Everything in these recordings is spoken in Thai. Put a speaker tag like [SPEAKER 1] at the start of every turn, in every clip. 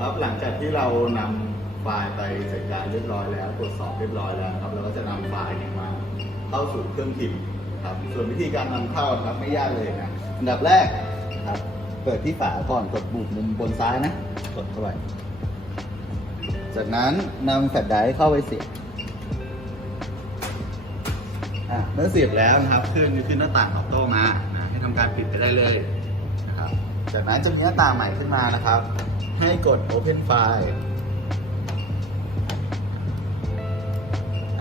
[SPEAKER 1] ครับหลังจากที่เรานำไฟล์ไปจัดการเรียบร้อยแล้ว ตรวจสอบเรียบร้อยแล้วครับเราก็จะนำไฟล์เนี่ยมาเข้าสู่เครื่องพิมพ์ครับส่วนวิธีการนำเข้าครับไม่ยากเลยนะอันดับแรกครับเปิดที่ฝาก่อนกดปุ่มมุมบนซ้ายนะกดเข้าไปจากนั้นนำแฟลชไดรฟ์เข้าไปเสียบอะเมื่อเสียบแล้วนะครับขึ้นขึ้นหน้าต่างออโต้มานะให้ทำการปิดไปได้เลยนะครับจากนั้นจะมีหน้าต่างใหม่ขึ้นมานะครับ ให้กด Open File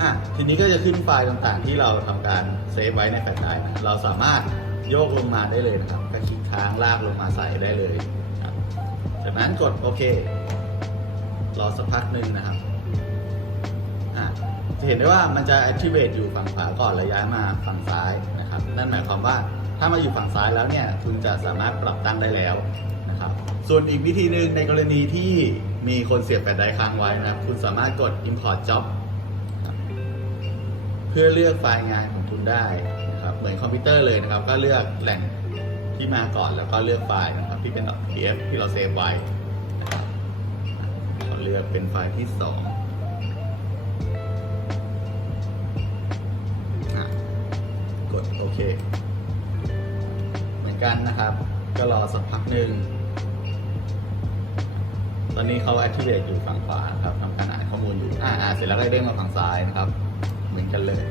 [SPEAKER 1] อะทีนี้ก็จะขึ้นไฟล์ต่างๆ ที่เราทำการเซฟไว้ในแฟลชไดร์นะเราสามารถโยกลงมาได้เลยนะครับ ก็คลิกค้างลากลงมาใส่ได้เลยครับจากนั้นกดโอเค รอสักพักหนึ่งนะครับ จะเห็นได้ว่ามันจะ activate อยู่ฝั่งขวาก่อนแล้วย้ายมาฝั่งซ้ายนะครับ นั่นหมายความว่าถ้ามาอยู่ฝั่งซ้ายแล้วเนี่ยคุณจะสามารถปรับตั้งได้แล้วนะครับ ส่วนอีกวิธีหนึ่งในกรณีที่มีคนเสียบแบตได้ค้างไว้นะครับ คุณสามารถกด import job เพื่อเลือกไฟล์งานของคุณได้นะครับ เหมือนคอมพิวเตอร์เลยนะครับ ก็เลือกแหล่งที่มาก่อนแล้วก็เลือกไฟล์นะครับที่เป็น PDF ที่เราเซฟไว้เราเลือกเป็นไฟล์ที่ 2 ดโอเค เหมือนกันนะครับ ก็รอสักพักหนึ่ง ตอนนี้เขา activate อยู่ฝั่งขวาครับทำการอ่านข้อมูลอยู่อ่าเสร็จแล้วก็เด้งมาฝั่งซ้ายนะครับ เหมือนกันเลย